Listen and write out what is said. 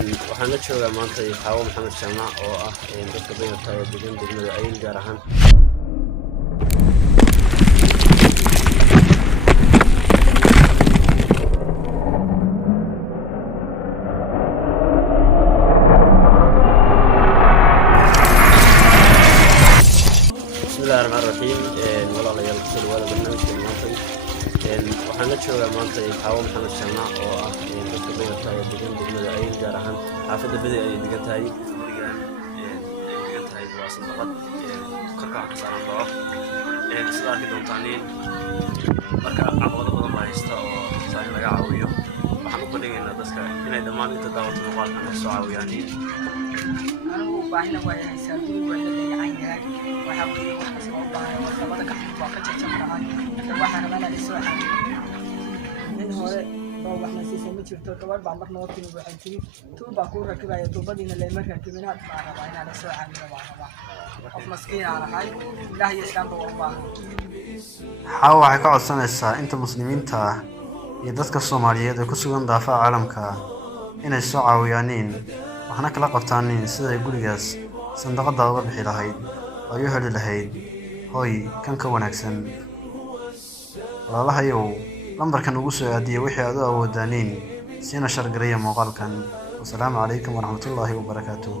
waxaan la joogaa maanta Xaawo Maxamed Jaamac oo ah dadka danyarta ee degan degmada Ayl gaar ahaan. bismillaahi rahmaani rahiim. walaalayaal kusoo dhawaada barnaamijka maanta. waxaan la joogaa maanta Xaawo Maxamed Jaamac oo ah dadka danyarta ee degan degmada Ayl gaar ahaan xaafadda Badi ay degan tahay. waa sanduuqad korka ka saaran baco sida arki doontaan marka caqabado badan baa haysta oo saan laga caawiyo. waxaan u bandhigaynaa dadka inay dhammaan inta daawato muuqaalkan ay soo caawiyaan. anigu baahina waa haysaa guri waa la leeyahay waxa weeye wax kasta oo baahan labada ka waa ka jajabanahay waxaan rabaa inaan soo caawiyo. in hore oo wax la siisay ma jirto gabadh baa mar noo timi waxay tiri tuuba ku rakibaya tuubadiina leema rakibin had baan rabaa inaan soo caawiyo. waa rabaa qof maskiin aan ahay ilaahay islaamka waa u baahan. Xaawo waxay ka codsanaysaa inta muslimiinta ah iyo dadka Soomaaliyeed ee ku sugan daafaha caalamka inay soo caawiyaan waxna kala qabtaan sida gurigaas sanduuqada uga bixi lahayd oo ay u heli lahayd hooy kan ka wanaagsan. walaalahayow lambarkan ugu soo aadiya wixii aad u awoodaan siina shargareeya muuqaalkan. Wassalaamu calaykum waraxmatullaahi wabarakaatuh.